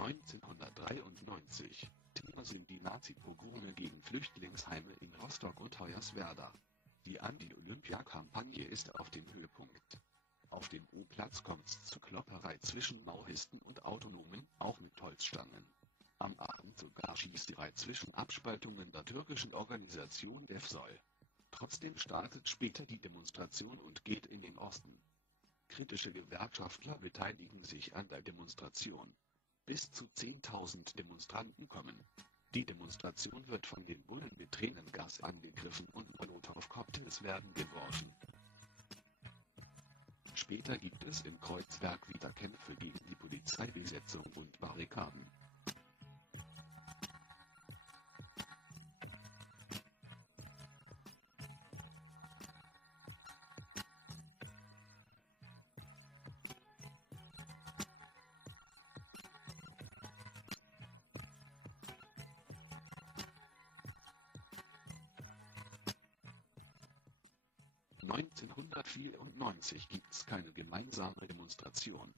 1993. Thema sind die Nazi-Pogrome gegen Flüchtlingsheime in Rostock und Hoyerswerda. Die Anti-Olympia-Kampagne ist auf dem Höhepunkt. Auf dem O-Platz kommt's zur Klopperei zwischen Maoisten und Autonomen, auch mit Holzstangen. Am Abend sogar Schießerei zwischen Abspaltungen der türkischen Organisation DEFSOL. Trotzdem startet später die Demonstration und geht in den Osten. Kritische Gewerkschaftler beteiligen sich an der Demonstration. Bis zu 10.000 Demonstranten kommen. Die Demonstration wird von den Bullen mit Tränengas angegriffen und Molotow-Cocktails werden geworfen. Später gibt es in Kreuzberg wieder Kämpfe gegen die Polizeibesetzung und Barrikaden. (1994) gibt's keine gemeinsame Demonstration.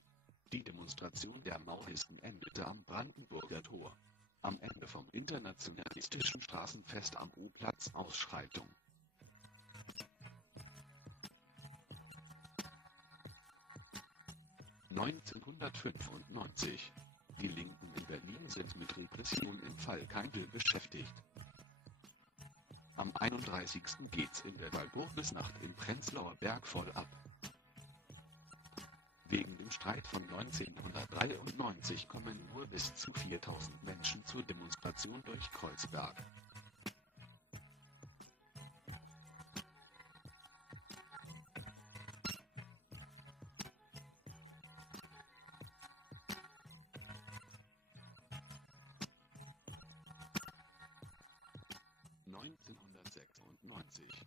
Die Demonstration der Maoisten endete am Brandenburger Tor. Am Ende vom internationalistischen Straßenfest am O-Platz Ausschreitung. (1995) Die Linken in Berlin sind mit Repression im Fall Keindl beschäftigt. Am 31. geht's in der Walpurgisnacht im Prenzlauer Berg voll ab. Wegen dem Streit von 1993 kommen nur bis zu 4.000 Menschen zur Demonstration durch Kreuzberg. (1996)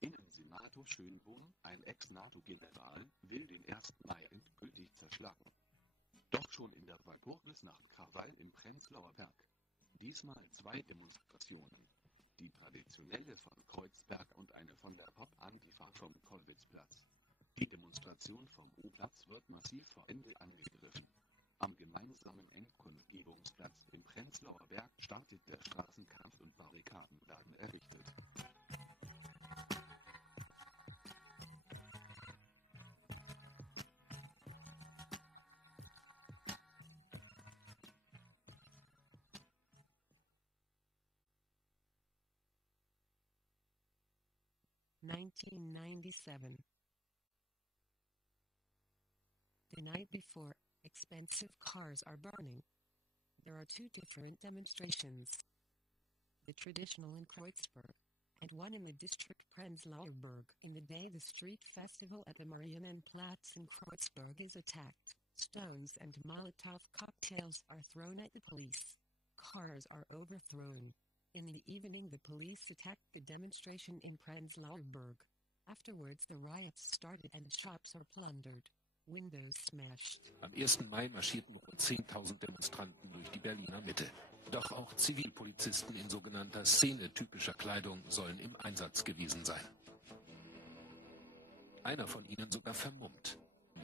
Innensenator Schönbohm, ein Ex-NATO-General, will den 1. Mai endgültig zerschlagen. Doch schon in der Walpurgisnacht Krawall im Prenzlauer Berg. Diesmal 2 Demonstrationen. Die traditionelle von Kreuzberg und eine von der Pop-Antifa vom Kollwitzplatz. Die Demonstration vom O-Platz wird massiv vor Ende angegriffen. Am gemeinsamen Endkundgebungsplatz im Prenzlauer Berg startet der Straßenkampf und Barrikaden werden errichtet. (1997) The night before, expensive cars are burning. There are 2 different demonstrations. The traditional in Kreuzberg, and one in the district Prenzlauer Berg. In the day the street festival at the Marienplatz in Kreuzberg is attacked, stones and Molotov cocktails are thrown at the police. Cars are overthrown. In the evening the police attacked the demonstration in Prenzlauer Berg. Afterwards the riots started and shops are plundered. Windows smashed. Am 1. Mai marschierten rund 10.000 Demonstranten durch die Berliner Mitte. Doch auch Zivilpolizisten in sogenannter Szene-typischer Kleidung sollen im Einsatz gewesen sein. Einer von ihnen sogar vermummt.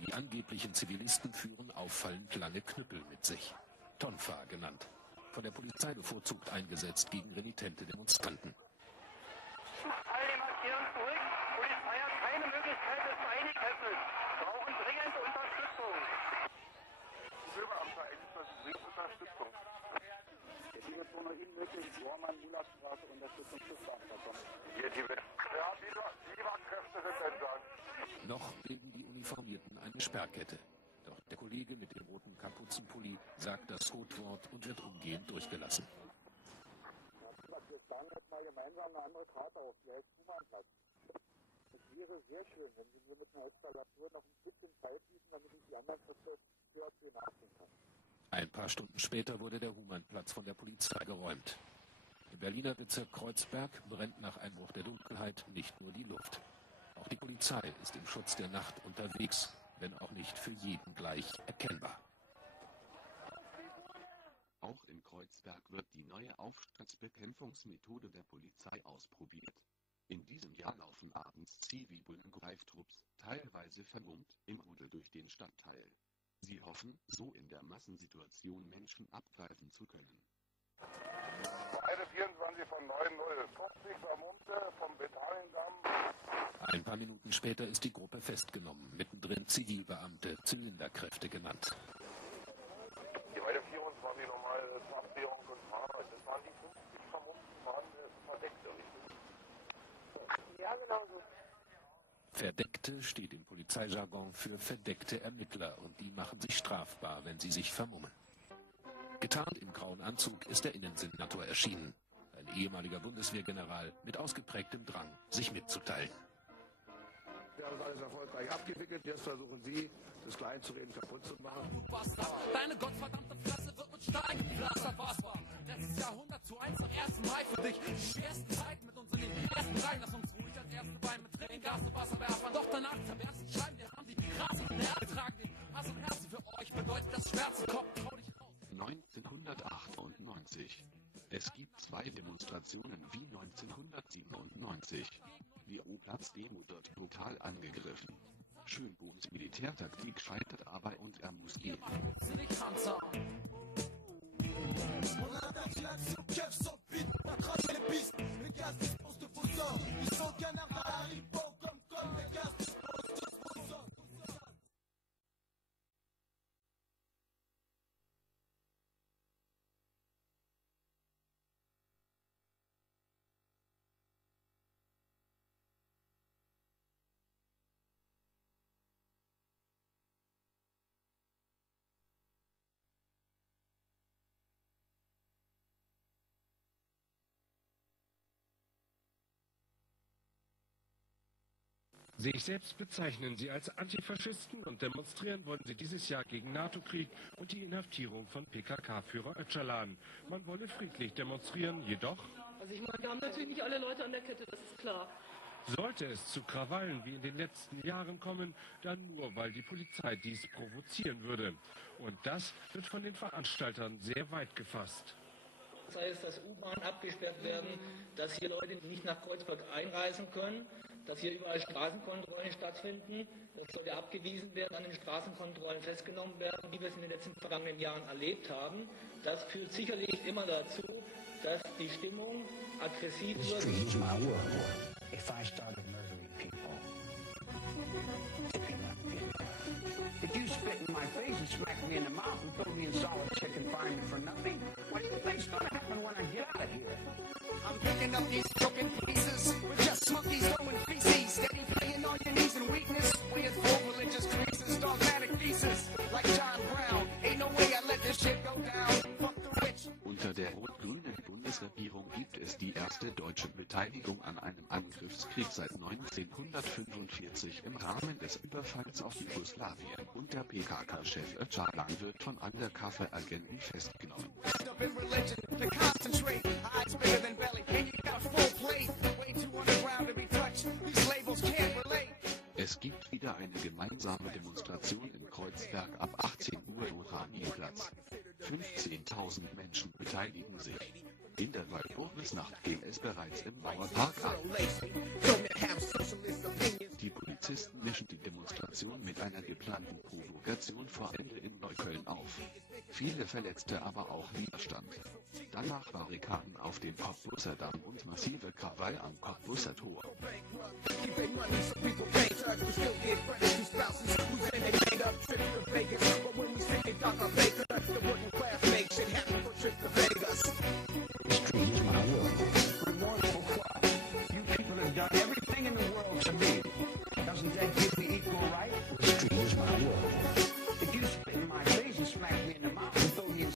Die angeblichen Zivilisten führen auffallend lange Knüppel mit sich. Tonfa genannt. Von der Polizei bevorzugt eingesetzt gegen renitente Demonstranten. Alle marschieren zurück. Polizei hat keine Möglichkeit des Eingriffes. Brauchen dringend Unterstützung. Die Bürgeramte eingeschlossen, dringend Unterstützung. Der Direktor Innenwirklich, Bormann, Mullerstraße, Unterstützung Schiffsbeamter kommen. Ja, die Kräfte sind entsandt. Noch bilden die Uniformierten eine Sperrkette. Doch der Kollege mit dem roten Kapuzenpulli sagt das Codewort und wird umgehend durchgelassen. Wir schlagen jetzt mal gemeinsam eine andere Karte auf, die heißt Humannplatz. Es wäre sehr schön, wenn Sie nur mit einer Eskalatur noch ein bisschen Zeit bieten, damit ich die anderen Kräfte für nachziehen kann. Ein paar Stunden später wurde der Humannplatz von der Polizei geräumt. Im Berliner Bezirk Kreuzberg brennt nach Einbruch der Dunkelheit nicht nur die Luft. Auch die Polizei ist im Schutz der Nacht unterwegs, wenn auch nicht für jeden gleich erkennbar. Auch in Kreuzberg wird die neue Aufstandsbekämpfungsmethode der Polizei ausprobiert. In diesem Jahr laufen abends Zivilbullen-Greiftrupps, teilweise vermummt, im Rudel durch den Stadtteil. Sie hoffen, so in der Massensituation Menschen abgreifen zu können. Beide 24 von 9-0. 50 Vermummte vom Betaliendamm. Ein paar Minuten später ist die Gruppe festgenommen, mittendrin Zivilbeamte, Zylinderkräfte genannt. Die beide 24 nochmal zur Abwehrung und Fahrer. Das waren die 50 Vermummten, waren Verdeckte, richtig? Ja, genau so. Verdeckte steht im Polizeijargon für verdeckte Ermittler und die machen sich strafbar, wenn sie sich vermummen. Getarnt im grauen Anzug ist der Innensenator erschienen. Ein ehemaliger Bundeswehrgeneral mit ausgeprägtem Drang, sich mitzuteilen. Wir haben das alles erfolgreich abgewickelt. Jetzt versuchen Sie, das Kleinzureden kaputt zu machen. Deine gottverdammte Fresse wird mit Stein gepflastert. Was war letztes Jahrhundert zu 1 am 1. Mai für dich? Die schwersten Zeiten mit uns in den ersten Reihen. Lass uns ruhig als erste Bein mit Tränengas und Wasserwerfern. Doch danach zerbersten Scheiben, wir haben die Gras und Nerven getragen. Den Hass und Herzen für euch bedeutet das Schmerzen. Komm, trau dich raus. 1998. Es gibt zwei Demonstrationen wie 1997. Die O-Platz-Demo wird brutal angegriffen. Schönbohms Militärtaktik scheitert aber und er muss gehen. Sich selbst bezeichnen sie als Antifaschisten und demonstrieren wollen sie dieses Jahr gegen NATO-Krieg und die Inhaftierung von PKK-Führer Öcalan. Man wolle friedlich demonstrieren, jedoch... Also ich meine, wir haben natürlich nicht alle Leute an der Kette, das ist klar. Sollte es zu Krawallen wie in den letzten Jahren kommen, dann nur, weil die Polizei dies provozieren würde. Und das wird von den Veranstaltern sehr weit gefasst. Das heißt, dass U-Bahnen abgesperrt werden, dass hier Leute nicht nach Kreuzberg einreisen können, dass hier überall Straßenkontrollen stattfinden, dass Leute abgewiesen werden, an den Straßenkontrollen festgenommen werden, wie wir es in den letzten vergangenen Jahren erlebt haben. Das führt sicherlich immer dazu, dass die Stimmung aggressiv wird. If you spit in my face and smack me in the mouth and throw me in solitary confinement for nothing, what do you think's gonna happen when I get out of here? I'm picking up these broken pieces with just monkeys throwing feces, steady playing on your knees in weakness. We as full religious creases, dogmatic thesis, like John Brown. Ain't no way I let this shit go down. Fuck the rich. Unter der rot-grünen Bundesregierung gibt es die erste deutsche Beteiligung an einem Angriffskrieg seit 1945 im Rahmen des Überfalls auf Jugoslawien und der PKK-Chef Öcalan wird von Undercover-Agenten festgenommen. Es gibt wieder eine gemeinsame Demonstration in Kreuzberg ab 18 Uhr Oranienplatz. 15.000 Menschen beteiligen sich. In der Walpurgisnacht ging es bereits im Mauerpark ab. Die Polizisten mischen die Demonstration mit einer geplanten Provokation vor Ende in Neukölln auf. Viele Verletzte, aber auch Widerstand. Danach Barrikaden auf dem Cottbuser Damm und massive Krawall am Cottbuser Tor.